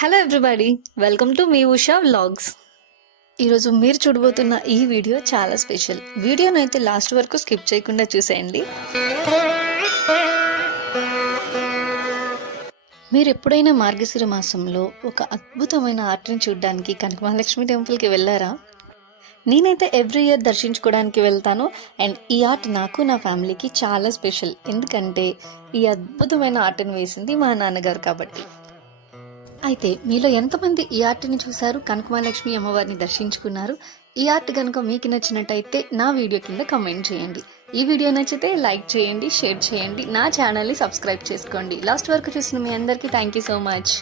Hello everybody, welcome to me Usha vlogs. ఈరోజు మీరు చూడబోతున్న ఈ వీడియో చాలా స్పెషల్. వీడియోను అయితే లాస్ట్ వరకు స్కిప్ చేయకుండా చూసేయండి. మీరు ఎప్పుడైనా మార్గశిర మాసంలో ఒక అద్భుతమైన ఆర్ట్ని చూడడానికి కనకమహాలక్ష్మి టెంపుల్కి వెళ్ళారా? నేనైతే ఎవ్రీ ఇయర్ దర్శించుకోవడానికి వెళ్తాను. అండ్ ఈ ఆర్ట్ నాకు నా ఫ్యామిలీకి చాలా స్పెషల్, ఎందుకంటే ఈ అద్భుతమైన ఆర్ట్ని వేసింది మా నాన్నగారు కాబట్టి. అయితే మీలో ఎంతమంది ఈ ఆర్ట్ని చూశారు, కనకమహాలక్ష్మి అమ్మవారిని దర్శించుకున్నారు? ఈ ఆర్ట్ కనుక మీకు నచ్చినట్టయితే నా వీడియో కింద కమెంట్ చేయండి. ఈ వీడియో నచ్చితే లైక్ చేయండి, షేర్ చేయండి, నా ఛానల్ని సబ్స్క్రైబ్ చేసుకోండి. లాస్ట్ వరకు చూసిన మీ అందరికీ థ్యాంక్ యూ సో మచ్.